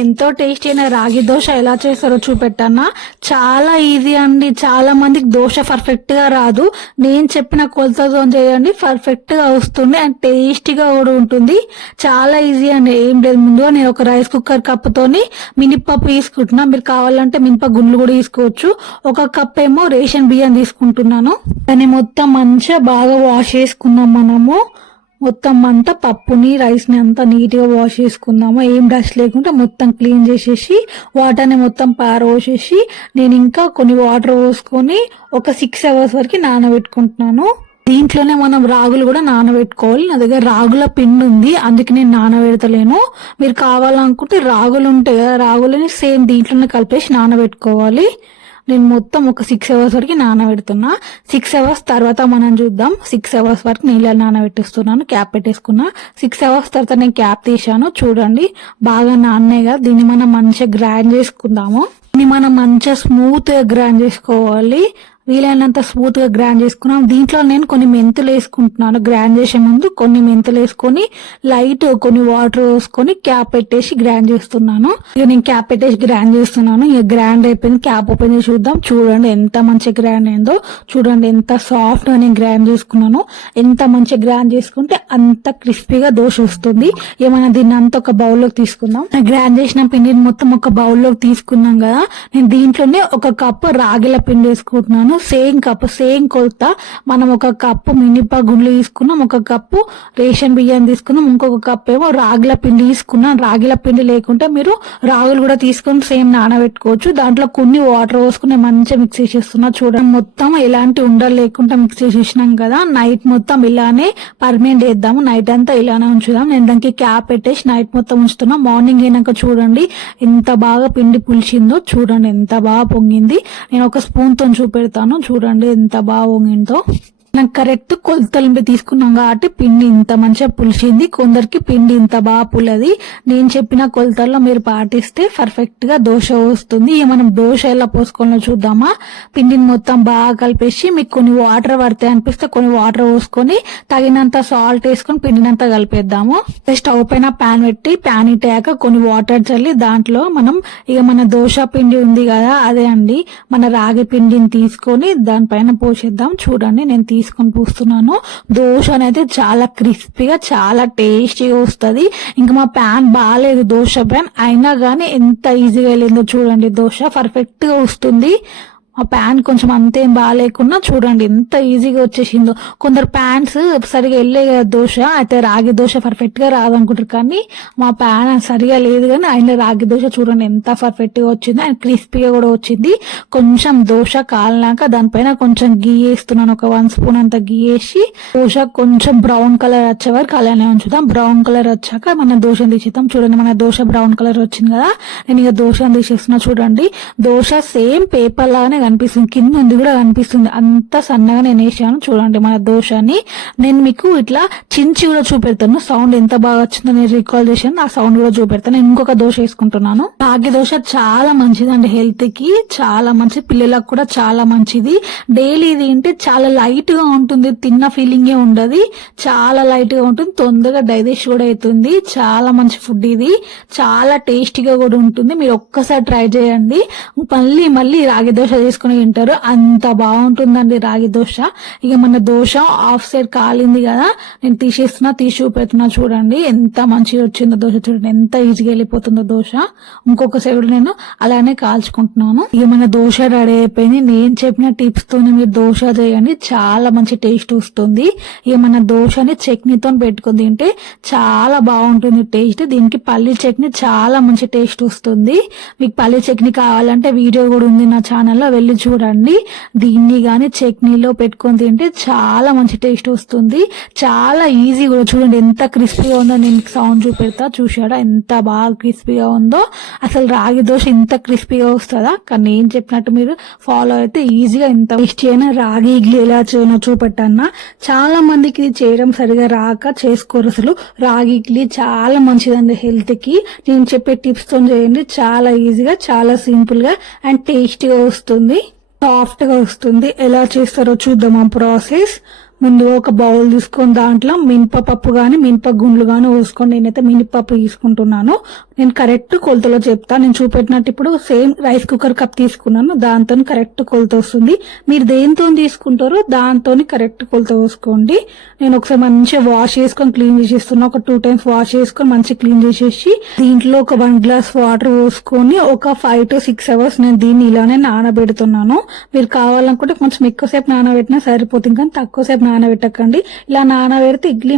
ఎంతో టేస్టీ అయిన రాగి దోశ ఎలా చేస్తారో చూపెట్టన్నా. చాలా ఈజీ అండి. చాలా మందికి దోశ పర్ఫెక్ట్ గా రాదు. నేను చెప్పిన కొలతతో చేయండి, పర్ఫెక్ట్ గా వస్తుంది అండ్ టేస్టీగా కూడా ఉంటుంది. చాలా ఈజీ అండి. ఏం లేదు, ముందుగా నేను ఒక రైస్ కుక్కర్ కప్పుతోని మినపప్పు తీసుకుంటున్నా. మీరు కావాలంటే మినప గుండ్లు కూడా తీసుకోవచ్చు. ఒక కప్ ఏమో రేషన్ బియ్యం తీసుకుంటున్నాను. దాన్ని మొత్తం మంచిగా బాగా వాష్ చేసుకున్నాం. మనము మొత్తం అంతా పప్పుని రైస్ ని అంతా నీట్ గా వాష్ చేసుకుందాము. ఏం డస్ట్ లేకుండా మొత్తం క్లీన్ చేసేసి వాటర్ ని మొత్తం పారపోసేసి నేను ఇంకా కొన్ని వాటర్ పోసుకొని ఒక 6 hours వరకు నానబెట్టుకుంటున్నాను. దీంట్లోనే మనం రాగులు కూడా నానబెట్టుకోవాలి. నా దగ్గర రాగుల పిండి ఉంది, అందుకే నేను నానబెడతలేను. మీరు కావాలనుకుంటే రాగులు ఉంటాయి కదా, రాగులని సేమ్ దీంట్లోనే కలిపేసి నానబెట్టుకోవాలి. నేను మొత్తం ఒక 6 hours వరకు నానబెడుతున్నా. 6 hours తర్వాత మనం చూద్దాం. 6 hours వరకు నీళ్ళ నానబెట్టిస్తున్నాను. క్యాప్ పెట్టేసుకున్నా. 6 hours తర్వాత నేను క్యాప్ తీసాను. చూడండి బాగా నాన్నే కదా. దీన్ని మనం మంచిగా గ్రైండ్ చేసుకుందాము. దీన్ని మనం మంచిగా స్మూత్ గా గ్రైండ్ చేసుకోవాలి. వీలైనంత స్మూత్ గా గ్రైండ్ చేసుకున్నాం. దీంట్లో నేను కొన్ని మెంతులు వేసుకుంటున్నాను. గ్రైండ్ చేసే ముందు కొన్ని మెంతులు వేసుకొని లైట్ కొన్ని వాటర్ వేసుకొని క్యాప్ పెట్టేసి గ్రైండ్ చేస్తున్నాను. ఇక నేను క్యాప్ పెట్టేసి గ్రైండ్ చేస్తున్నాను. ఇక గ్రైండ్ అయిపోయింది. క్యాప్ ఓపెన్ చేసి చూద్దాం. చూడండి ఎంత మంచిగా గ్రైండ్ అయిందో. చూడండి ఎంత సాఫ్ట్ గా నేను గ్రైండ్ చేసుకున్నాను. ఎంత మంచిగా గ్రైండ్ చేసుకుంటే అంత క్రిస్పీగా దోశ వస్తుంది. ఏమైనా దీన్ని అంతా ఒక బౌల్లోకి తీసుకుందాం. గ్రైండ్ చేసిన పిండిని మొత్తం ఒక బౌల్లోకి తీసుకున్నాం కదా. నేను దీంట్లోనే ఒక కప్పు రాగిల పిండి వేసుకుంటున్నాను. సేమ్ కప్పు, సేమ్ కొలత. మనం ఒక కప్పు మినప గుండ్లు తీసుకున్నాం, ఒక కప్పు రేషన్ బియ్యం తీసుకున్నాం, ఇంకొక కప్పు ఏమో రాగుల పిండి తీసుకున్నాం. రాగిల పిండి లేకుంటే మీరు రాగులు కూడా తీసుకొని సేమ్ నానబెట్టుకోవచ్చు. దాంట్లో కొన్ని వాటర్ పోసుకుని మంచిగా మిక్స్ చేసేస్తున్నా. చూడండి మొత్తం ఎలాంటి ఉండలు లేకుండా మిక్స్ చేసేసినాం కదా. నైట్ మొత్తం ఇలానే పర్మనెంట్ వేద్దాము. నైట్ అంతా ఇలానే ఉంచుదాం. నేను దానికి క్యాప్ పెట్టేసి నైట్ మొత్తం ఉంచుతున్నా. మార్నింగ్ అయినాక చూడండి ఎంత బాగా పిండి పులిచిందో. చూడండి ఎంత బాగా పొంగింది. నేను ఒక స్పూన్ తో చూపెడతాను. చూడండి ఎంత బాగా పొంగిందో. నాకు కరెక్ట్ కొలతలు తీసుకున్నాం కాబట్టి పిండి ఇంత మంచిగా పులిచింది. కొందరికి పిండి ఇంత బాగా పులది. నేను చెప్పిన కొలతల్లో మీరు పాటిస్తే పర్ఫెక్ట్ గా దోశ వస్తుంది. మనం దోశ ఎలా పోసుకోవాలో చూద్దామా. పిండిని మొత్తం బాగా కలిపేసి మీకు కొన్ని వాటర్ పడతాయి అనిపిస్తే కొన్ని వాటర్ పోసుకొని తగినంత సాల్ట్ వేసుకొని పిండినంతా కలిపేద్దాము. స్టవ్ పైన ప్యాన్ పెట్టి ప్యాన్ ఇట్టాక కొన్ని వాటర్ చల్లి దాంట్లో మనం మన దోశ పిండి ఉంది కదా, అదే అండి మన రాగి పిండిని తీసుకొని దానిపైన పోసేద్దాం. చూడండి నేను తీసుకొని పూస్తున్నాను. దోశ అనేది చాలా క్రిస్పీగా చాలా టేస్టీగా వస్తుంది. ఇంకా మా ప్యాన్ బాగాలేదు దోశ ప్యాన్, అయినా గానీ ఎంత ఈజీగా వెళ్ళిందో చూడండి. దోశ పర్ఫెక్ట్ గా వస్తుంది. ఆ ప్యాన్ కొంచెం అంతేం బాగాలేకున్నా చూడండి ఎంత ఈజీగా వచ్చేసిందో. కొందరు ప్యాన్స్ సరిగా వెళ్ళే కదా దోశ, అయితే రాగి దోశ పర్ఫెక్ట్ గా రాదనుకుంటారు. కానీ మా ప్యాన్ సరిగా లేదు కానీ ఆయన రాగి దోశ చూడండి ఎంత పర్ఫెక్ట్ గా వచ్చింది. ఆయన క్రిస్పీగా కూడా వచ్చింది. కొంచెం దోశ కాలినాక దానిపైన కొంచెం గీ వేస్తున్నాను. ఒక 1 స్పూన్ అంత గీ వేసి దోశ కొంచెం బ్రౌన్ కలర్ వచ్చే వరకు అలానే ఉంచుదాం. బ్రౌన్ కలర్ వచ్చాక మన దోశను తీసేద్దాం. చూడండి మన దోశ బ్రౌన్ కలర్ వచ్చింది కదా. నేను ఇక దోశను తీసేస్తున్నా. చూడండి దోశ సేమ్ పేపర్ లాగానే కనిపిస్తుంది. కింద ఉంది కూడా కనిపిస్తుంది. అంత సన్నగా నేను వేసాను. చూడండి మన దోశని నేను మీకు ఇట్లా చించి కూడా చూపెడతాను. సౌండ్ ఎంత బాగా వచ్చిందో నేను రికాల్ చేశాను. ఆ సౌండ్ కూడా చూపెడతాను. నేను ఇంకొక దోశ వేసుకుంటున్నాను. రాగి దోశ చాలా మంచిదండి, హెల్త్ కి చాలా మంచిది, పిల్లలకు కూడా చాలా మంచిది. డైలీ తింటే చాలా లైట్ గా ఉంటుంది. తిన్న ఫీలింగే ఉండదు. చాలా లైట్ గా ఉంటుంది. తొందరగా డైజెస్ట్ కూడా అవుతుంది. చాలా మంచి ఫుడ్ ఇది. చాలా టేస్టీగా కూడా ఉంటుంది. మీరు ఒక్కసారి ట్రై చేయండి. మళ్ళీ మళ్ళీ రాగి దోశ చేసుకుని తింటారు. అంత బాగుంటుందండి రాగి దోశ. ఇక మన దోశ హాఫ్ సైడ్ కాలింది కదా, నేను తీసేస్తున్నా. తీసి చూపెడుతున్నా. చూడండి ఎంత మంచిగా వచ్చిందో దోశ. చూడండి ఎంత ఈజీగా వెళ్ళిపోతుందో దోశ. ఇంకొక సైడ్ నేను అలానే కాల్చుకుంటున్నాను. ఇక మన దోశ రెడీ అయిపోయింది. నేను చెప్పిన టిప్స్ తోనే మీరు దోశ చేయండి, చాలా మంచి టేస్ట్ వస్తుంది. ఇక మన దోశని చట్నీతో పెట్టుకుని తింటే చాలా బాగుంటుంది టేస్ట్. దీనికి పల్లి చట్నీ చాలా మంచి టేస్ట్ వస్తుంది. మీకు పల్లి చట్నీ కావాలంటే వీడియో కూడా ఉంది నా ఛానల్లో, వెళ్ళి చూడండి. దీన్ని గాని చట్నీలో పెట్టుకొని తింటే చాలా మంచి టేస్ట్ వస్తుంది. చాలా ఈజీ కూడా. చూడండి ఎంత క్రిస్పీగా ఉందో. నేను సౌండ్ చూపెడతా. చూసాడా ఎంత బాగా క్రిస్పీగా ఉందో. అసలు రాగి దోశ ఇంత క్రిస్పీగా వస్తుందా? కానీ నేను చెప్పినట్టు మీరు ఫాలో అయితే ఈజీగా ఇంత టేస్టీ అయినా రాగి ఇడ్లీ ఎలా చేయనో చూపెట్టన్నా. చాలా మందికి ఇది చేయడం సరిగా రాక చేసుకోరు. అసలు రాగి ఇడ్లీ చాలా మంచిదండి హెల్త్ కి. నేను చెప్పే టిప్స్ తో చేయండి. చాలా ఈజీగా, చాలా సింపుల్ గా అండ్ టేస్టీగా వస్తుంది, సాఫ్ట్ గా వస్తుంది. ఎలా చేస్తారో చూద్దాం ఆ ప్రాసెస్. ముందుగా ఒక బౌల్ తీసుకొని దాంట్లో మినపప్పు కానీ మినప గుండ్లు కానీ పోసుకొని నేనైతే మినపప్పు తీసుకుంటున్నాను. నేను కరెక్ట్ కొలతలో చెప్తాను. నేను చూపెట్టినట్టు ఇప్పుడు సేమ్ రైస్ కుక్కర్ కప్ తీసుకున్నాను, దాంతో కరెక్ట్ కొలత వస్తుంది. మీరు దేంతో తీసుకుంటారో దాంతో కరెక్ట్ కొలత పోసుకోండి. నేను ఒకసారి మంచిగా వాష్ చేసుకొని క్లీన్ చేసేస్తున్నా. ఒక 2 times వాష్ చేసుకొని మంచిగా క్లీన్ చేసేసి దీంట్లో ఒక 1 glass వాటర్ పోసుకొని ఒక 5 to 6 hours నేను దీన్ని ఇలానే నానబెడుతున్నాను. మీరు కావాలనుకుంటే కొంచెం ఎక్కువసేపు నానబెట్టినా సరిపోతుంది, కానీ తక్కువసేపు నానబెట్టకండి. ఇలా నానబెడితే ఇడ్లీ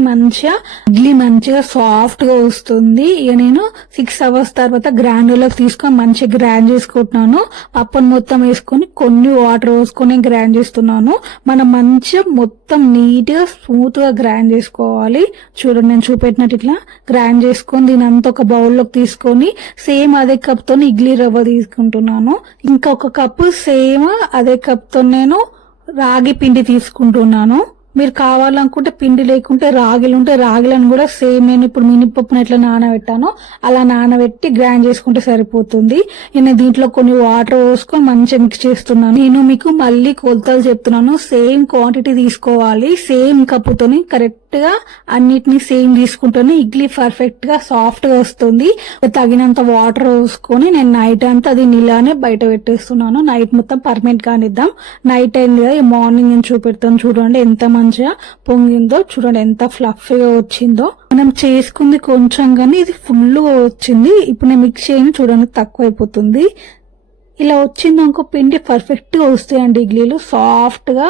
మంచిగా సాఫ్ట్ గా వస్తుంది. ఇక నేను 6 hours తర్వాత గ్రైండర్లోకి తీసుకొని మంచిగా గ్రైండ్ చేసుకుంటున్నాను. పప్పును మొత్తం వేసుకొని కొన్ని వాటర్ పోసుకొని గ్రైండ్ చేస్తున్నాను. మనం మంచిగా మొత్తం నీట్ గా స్మూత్ గా గ్రైండ్ చేసుకోవాలి. చూడండి, నేను చూపెట్టినట్టు ఇట్లా గ్రైండ్ చేసుకొని దీని అంతా ఒక బౌల్లోకి తీసుకొని సేమ్ అదే కప్ తో ఇడ్లీ రవ్వ తీసుకుంటున్నాను. ఇంకొక కప్పు సేమ్ అదే కప్ తో నేను రాగి పిండి తీసుకుంటున్నాను. మీరు కావాలనుకుంటే పిండి లేకుంటే రాగిలు ఉంటే రాగిలను కూడా సేమ్ నేను ఇప్పుడు మినపప్పును ఎట్లా నానబెట్టానో అలా నానబెట్టి గ్రైండ్ చేసుకుంటే సరిపోతుంది. నేను దీంట్లో కొన్ని వాటర్ పోసుకొని మంచిగా మిక్స్ చేస్తున్నాను. నేను మీకు మళ్ళీ కొలతలు చెప్తున్నాను. సేమ్ క్వాంటిటీ తీసుకోవాలి. సేమ్ కప్పుతోని కరెక్ట్ గా అన్నిటిని సేమ్ తీసుకుంటేనే ఇడ్లీ పర్ఫెక్ట్ గా సాఫ్ట్ గా వస్తుంది. తగినంత వాటర్ పోసుకొని నేను నైట్ అంతా అది ఇలానే బయట పెట్టేస్తున్నాను. నైట్ మొత్తం పర్మనెంట్ కానిద్దాం. నైట్ అయింది కదా, ఈ మార్నింగ్ నేను చూపెడతాను. చూడండి ఎంత మంచిగా పొంగిందో, చూడండి ఎంత ఫ్లఫీగా వచ్చిందో. మనం చేసుకుంది కొంచెం కానీ ఇది ఫుల్ గా వచ్చింది. ఇప్పుడు నేను మిక్స్ చేయని చూడండి తక్కువ అయిపోతుంది. ఇలా వచ్చింది అనుకో పిండి పర్ఫెక్ట్ గా వస్తాయండి ఇడ్లీలు. సాఫ్ట్ గా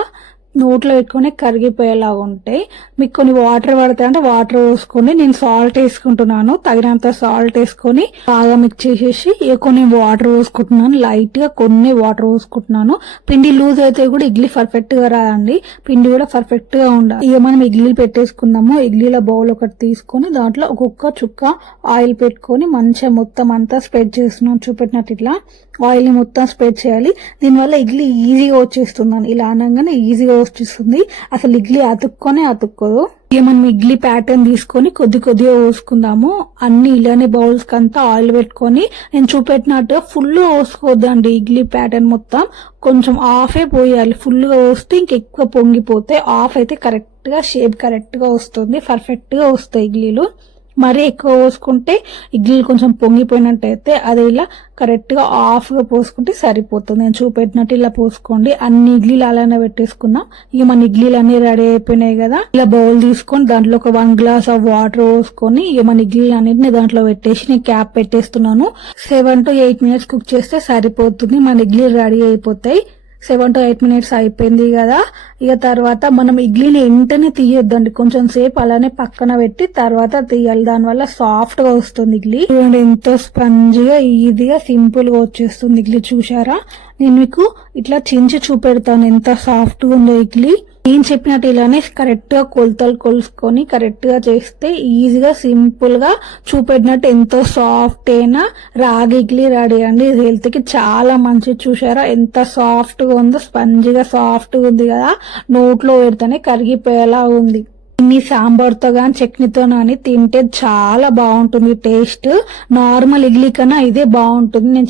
నోట్లో పెట్టుకుని కరిగిపోయేలాగా ఉంటాయి. మీకు కొన్ని వాటర్ పడతాయి అంటే వాటర్ పోసుకొని నేను సాల్ట్ వేసుకుంటున్నాను. తగినంత సాల్ట్ వేసుకొని బాగా మిక్స్ చేసేసి కొన్ని వాటర్ పోసుకుంటున్నాను. లైట్ గా కొన్ని వాటర్ పోసుకుంటున్నాను. పిండి లూజ్ అయితే కూడా ఇడ్లీ పర్ఫెక్ట్ గా రాదండి. పిండి కూడా పర్ఫెక్ట్ గా ఉండాలి. ఇక మనం ఇడ్లీలు పెట్టేసుకుందాము. ఇడ్లీల బౌల్ ఒకటి తీసుకొని దాంట్లో ఒక్కొక్క చుక్క ఆయిల్ పెట్టుకొని మంచిగా మొత్తం అంతా స్ప్రెడ్ చేస్తున్నాను. చూపెట్టినట్టు ఇట్లా ఆయిల్ ని మొత్తం స్ప్రెడ్ చేయాలి. దీనివల్ల ఇడ్లీ ఈజీగా వచ్చేస్తున్నాను. ఇలా అనగానే ఈజీగా వచ్చేస్తుంది. అసలు ఇడ్లీ అతుక్కోదు. ఇక మనం ఇడ్లీ ప్యాటర్న్ తీసుకొని కొద్దిగా పోసుకుందాము. అన్ని ఇలానే బౌల్స్ కంతా ఆయిల్ పెట్టుకొని నేను చూపెట్టినట్టు ఫుల్ పోసుకోవద్దండి. ఇడ్లీ ప్యాటర్న్ మొత్తం కొంచెం ఆఫే పోయాలి. ఫుల్ గా పోస్తే ఇంకెక్కువ పొంగిపోతే, ఆఫ్ అయితే కరెక్ట్ గా షేప్ కరెక్ట్ గా వస్తుంది. పర్ఫెక్ట్ గా వస్తాయి ఇడ్లీలు. మరీ ఎక్కువ పోసుకుంటే ఇడ్లీలు కొంచెం పొంగిపోయినట్టయితే అది ఇలా కరెక్ట్ గా ఆఫ్ గా పోసుకుంటే సరిపోతుంది. నేను చూపెట్టినట్టు ఇలా పోసుకోండి. అన్ని ఇడ్లీలు అలానే పెట్టేసుకుందాం. ఇక మన ఇడ్లీలు అన్ని రెడీ అయిపోయినాయి కదా. ఇలా బౌల్ తీసుకొని దాంట్లో ఒక 1 glass ఆఫ్ వాటర్ పోసుకొని ఇక మన ఇడ్లీలు అన్నిటిని దాంట్లో పెట్టేసి నేను క్యాప్ పెట్టేస్తున్నాను. 7 to 8 minutes కుక్ చేస్తే సరిపోతుంది. మన ఇడ్లీలు రెడీ అయిపోతాయి. 7 to 8 minutes అయిపోయింది కదా. ఇక తర్వాత మనం ఇడ్లీని వెంటనే తీయొద్దండి. కొంచెం సేపు అలానే పక్కన పెట్టి తర్వాత తీయాలి. దానివల్ల సాఫ్ట్ గా వస్తుంది ఇడ్లీ. చూడండి ఎంతో స్పంజిగా ఈజీగా సింపుల్ గా వచ్చేస్తుంది ఇడ్లీ. చూసారా, నేను మీకు ఇట్లా చించి చూపెడతాను ఎంత సాఫ్ట్ గా ఉందో ఇడ్లీ. నేను చెప్పినట్టు ఇలానే కరెక్ట్ గా కొలతలు కొలుసుకొని కరెక్ట్ గా చేస్తే ఈజీగా సింపుల్ గా చూపెట్టినట్టు ఎంతో సాఫ్ట్ అయినా రాగి ఇడ్లీ రెడీ అండి. ఇది హెల్త్ కి చాలా మంచిది. చూసారా ఎంత సాఫ్ట్ గా ఉందో, స్పంజిగా సాఫ్ట్ గా ఉంది కదా. నోట్లో పెడితేనే కరిగిపోయేలా ఉంది. ఇన్ని సాంబార్తో గాని చట్నీతో గాని తింటే చాలా బాగుంటుంది టేస్ట్. నార్మల్ ఇడ్లీ కన్నా ఇదే బాగుంటుంది. నేను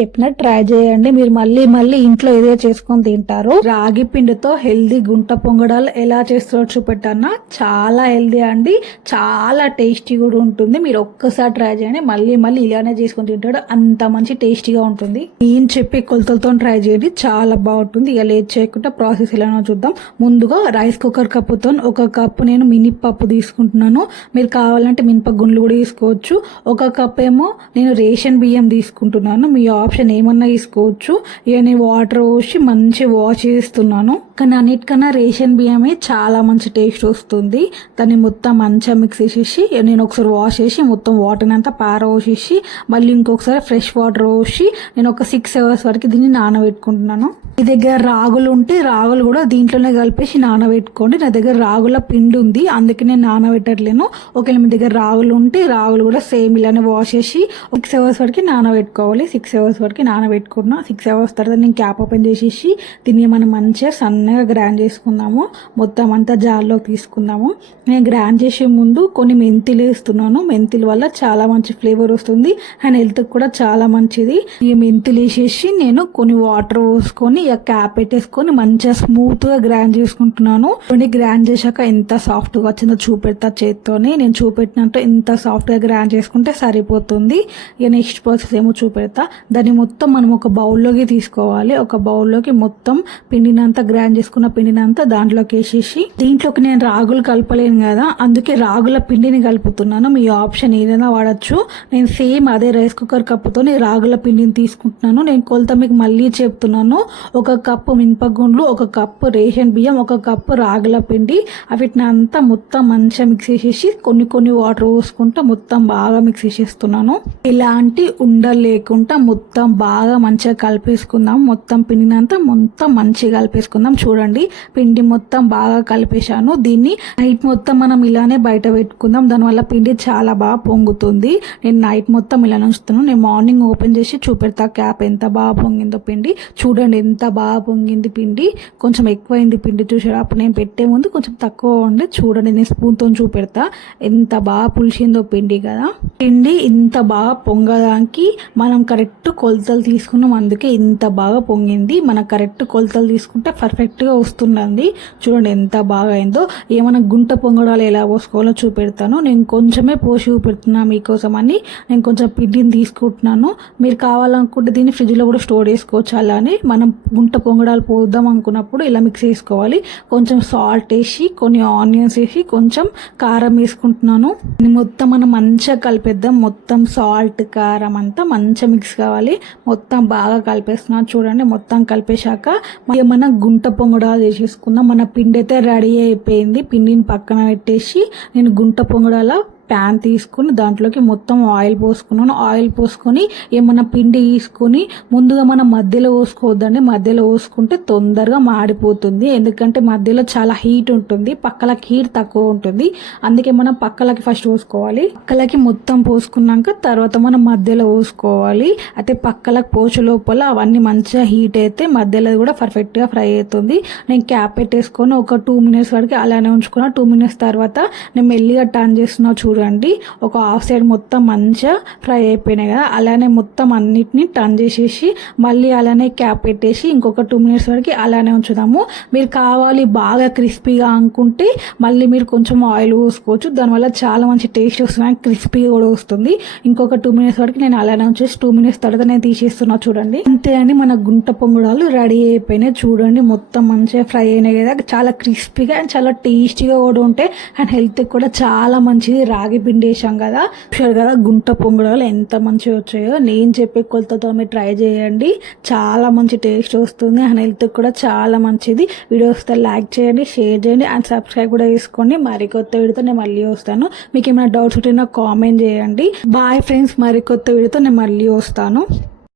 చెప్పిన ట్రై చేయండి. మీరు మళ్ళీ ఇంట్లో ఇదే చేసుకొని తింటారు. రాగి పిండితో హెల్దీ గుంట పొంగడాలు ఎలా చేస్తారో చూపెట్టన్నా. చాలా హెల్దీ అండి, చాలా టేస్టీ కూడా ఉంటుంది. మీరు ఒక్కసారి ట్రై చేయండి. మళ్ళీ ఇలానే చేసుకొని తింటాడు. అంత మంచి టేస్టీగా ఉంటుంది. నేను చెప్పే కొలతలతో ట్రై చేయండి, చాలా బాగుంటుంది. ఇక లేట్ చేయకుండా ప్రాసెస్ ఎలానో చూద్దాం. ముందుగా రైస్ కుక్కర్ కప్పుతో ఒక కప్పు నేను మినపప్పు తీసుకుంటున్నాను. మీరు కావాలంటే మినప గుండ్లు కూడా తీసుకోవచ్చు. ఒక కప్ ఏమో నేను రేషన్ బియ్యం తీసుకుంటున్నాను. మీ ఆప్షన్ ఏమన్నా తీసుకోవచ్చు. ఇక నేను వాటర్ పోసి మంచి వాష్ చేస్తున్నాను. కానీ అన్నిటికన్నా రేషన్ బియ్యమే చాలా మంచి టేస్ట్ వస్తుంది. దాన్ని మొత్తం మంచిగా మిక్స్ చేసేసి నేను ఒకసారి వాష్ చేసి మొత్తం వాటర్ అంతా పారపోసేసి మళ్ళీ ఇంకొకసారి ఫ్రెష్ వాటర్ పోసి నేను ఒక 6 hours వరకు దీన్ని నానబెట్టుకుంటున్నాను. మీ దగ్గర రాగులు ఉంటే రాగులు కూడా దీంట్లోనే కలిపేసి నానబెట్టుకోండి. నా దగ్గర రాగుల పిండి ఉంది, అందుకే నేను నానబెట్టట్లేను. ఒకవేళ మీ దగ్గర రాగులు ఉంటే రాగులు కూడా సేమ్ ఇలానే వాష్ చేసి 6 hours వరకు నానబెట్టుకోవాలి. 6 hours వరకు నానబెట్టుకున్నా. 6 hours తర్వాత నేను క్యాప్ ఓపెన్ చేసేసి దీన్ని మనం మంచిగా సన్నగా ఫైన్గా గ్రైండ్ చేసుకుందాము. మొత్తం అంతా జార్లో తీసుకుందాము. నేను గ్రైండ్ చేసే ముందు కొన్ని మెంతులు వేస్తున్నాను. మెంతుల వల్ల చాలా మంచి ఫ్లేవర్ వస్తుంది అండ్ హెల్త్కి కూడా చాలా మంచిది. ఈ మెంతులు వేసేసి నేను కొన్ని వాటర్ పోసుకొని ఇక క్యాప్ పెట్టేసుకొని మంచిగా స్మూత్గా గ్రైండ్ చేసుకుంటున్నాను. గ్రైండ్ చేశాక ఎంత సాఫ్ట్గా వచ్చిందో చూపెడతా చేత్తోని. నేను చూపెట్టినట్టు ఎంత సాఫ్ట్గా గ్రైండ్ చేసుకుంటే సరిపోతుంది. ఇక నెక్స్ట్ ప్రాసెస్ ఏమో చూపెడతా. దాన్ని మొత్తం మనం ఒక బౌల్లోకి తీసుకోవాలి. ఒక బౌల్లోకి మొత్తం పిండినంతా గ్రైండ్ చేసుకున్న పిండినంతా దాంట్లోకి వేసేసి, దీంట్లోకి నేను రాగులు కలపలేను కదా, అందుకే రాగుల పిండిని కలుపుతున్నాను. మీ ఆప్షన్ ఏదైనా వాడచ్చు. నేను సేమ్ అదే రైస్ కుక్కర్ కప్పుతో రాగుల పిండిని తీసుకుంటున్నాను. నేను కొలత మీకు మళ్ళీ చెప్తున్నాను. 1 కప్పు మినపగుండ్లు, 1 కప్పు రేషన్ బియ్యం, 1 కప్పు రాగుల పిండి, వీటిని అంతా మొత్తం మంచిగా మిక్స్ చేసేసి కొన్ని వాటర్ పోసుకుంటా మొత్తం బాగా మిక్స్ చేసేస్తున్నాను. ఇలాంటి ఉండలు లేకుండా మొత్తం బాగా మంచిగా కలిపేసుకుందాం. మొత్తం పిండినంతా మొత్తం మంచిగా కలిపేసుకుందాం. చూడండి పిండి మొత్తం బాగా కలిపేశాను. దీన్ని నైట్ మొత్తం మనం ఇలానే బయట పెట్టుకుందాం. దానివల్ల పిండి చాలా బాగా పొంగుతుంది. నేను నైట్ మొత్తం ఇలా ఉంచుతాను. నేను మార్నింగ్ ఓపెన్ చేసి చూపెడతా క్యాప్ ఎంత బాగా పొంగిందో పిండి. చూడండి ఎంత బాగా పొంగింది పిండి. కొంచెం ఎక్కువైంది పిండి చూసారా. అప్పుడు నేను పెట్టే ముందు కొంచెం తక్కువ ఉండే. చూడండి నేను స్పూన్తో చూపెడతా ఎంత బాగా పులిసిందో పిండి కదా. పిండి ఇంత బాగా పొంగడానికి మనం కరెక్ట్ కొలతలు తీసుకున్నాం. అందుకే ఇంత బాగా పొంగింది. మనం కరెక్ట్ కొలతలు తీసుకుంటే పర్ఫెక్ట్గా వస్తుందండి. చూడండి ఎంత బాగా అయిందో. ఏమైనా గుంట పొంగడాలు ఎలా పోసుకోవాలో చూపెడతాను. నేను కొంచెమే పోసి చూపెడుతున్నా మీకోసం అని. నేను కొంచెం పిండిని తీసుకుంటున్నాను. మీరు కావాలనుకుంటే దీన్ని ఫ్రిడ్జ్లో కూడా స్టోర్ చేసుకోవచ్చు. అలానే మనం గుంట పొంగడాలు పోద్దాం అనుకున్నప్పుడు ఇలా మిక్స్ చేసుకోవాలి. కొంచెం సాల్ట్ వేసి, కొన్ని ఆనియన్స్ వేసి, కొంచెం కారం వేసుకుంటున్నాను. మొత్తం మనం మంచిగా కలిపేద్దాం. మొత్తం సాల్ట్ కారం అంతా మంచిగా మిక్స్ కావాలి. మొత్తం బాగా కలిపేస్తున్నాను. చూడండి మొత్తం కలిపేశాక మనం గుంట పొంగడాలు చేసేసుకుందాం. మన పిండి అయితే రెడీ అయిపోయింది. పిండిని పక్కన పెట్టేసి నేను గుంట పొంగడాల ప్యాన్ తీసుకుని దాంట్లోకి మొత్తం ఆయిల్ పోసుకున్నాను. ఆయిల్ పోసుకొని ఏమన్నా పిండి తీసుకొని ముందుగా మనం మధ్యలో పోసుకోవద్దండి. మధ్యలో పోసుకుంటే తొందరగా మాడిపోతుంది. ఎందుకంటే మధ్యలో చాలా హీట్ ఉంటుంది, పక్కలకి హీట్ తక్కువ ఉంటుంది. అందుకే మనం పక్కలకి ఫస్ట్ పోసుకోవాలి. పక్కలకి మొత్తం పోసుకున్నాక తర్వాత మనం మధ్యలో పోసుకోవాలి. అయితే పక్కలకు పోసే లోపల అవన్నీ మంచిగా హీట్ అయితే మధ్యలో కూడా పర్ఫెక్ట్గా ఫ్రై అవుతుంది. నేను క్యాప్ పెట్టేసుకొని ఒక 2 మినిట్స్ వరకు అలానే ఉంచుకున్నా. 2 మినిట్స్ తర్వాత నేను మెల్లిగా టర్న్ చేస్తున్నా. చూడండి ఒక హాఫ్ సైడ్ మొత్తం మంచిగా ఫ్రై అయిపోయినాయి కదా. అలానే మొత్తం అన్నిటిని టర్న్ చేసేసి మళ్ళీ అలానే క్యాప్ పెట్టేసి ఇంకొక 2 మినిట్స్ వరకు అలానే ఉంచుదాము. మీరు కావాలి బాగా క్రిస్పీగా అనుకుంటే మళ్ళీ మీరు కొంచెం ఆయిల్ పోసుకోవచ్చు. దానివల్ల చాలా మంచి టేస్ట్ వస్తుంది, క్రిస్పీగా కూడా వస్తుంది. ఇంకొక 2 మినిట్స్ వరకు నేను అలానే ఉంచేసి 2 మినిట్స్ తర్వాత నేను తీసేస్తున్నా. చూడండి అంతే అని మన గుంట పొంగడాలు రెడీ అయిపోయినాయి. చూడండి మొత్తం మంచిగా ఫ్రై అయినాయి కదా. చాలా క్రిస్పీగా అండ్ చాలా టేస్టీగా కూడా ఉంటాయి అండ్ హెల్త్ కూడా చాలా మంచిది. రాగి పిండి వేసాం కదా, చూసారు కదా గుంట పొంగడాలు ఎంత మంచిగా వచ్చాయో. నేను చెప్పే కొలతతో మీరు ట్రై చేయండి. చాలా మంచి టేస్ట్ వస్తుంది అండ్ హెల్త్ కూడా చాలా మంచిది. వీడియో వస్తే లైక్ చేయండి, షేర్ చేయండి అండ్ సబ్స్క్రైబ్ కూడా చేసుకోండి. మరి కొత్త వీడియోతో నేను మళ్ళీ వస్తాను. మీకు ఏమైనా డౌట్స్ ఉంటే నాకు కామెంట్ చేయండి. బాయ్ ఫ్రెండ్స్, మరి కొత్త వీడియోతో నేను మళ్ళీ వస్తాను.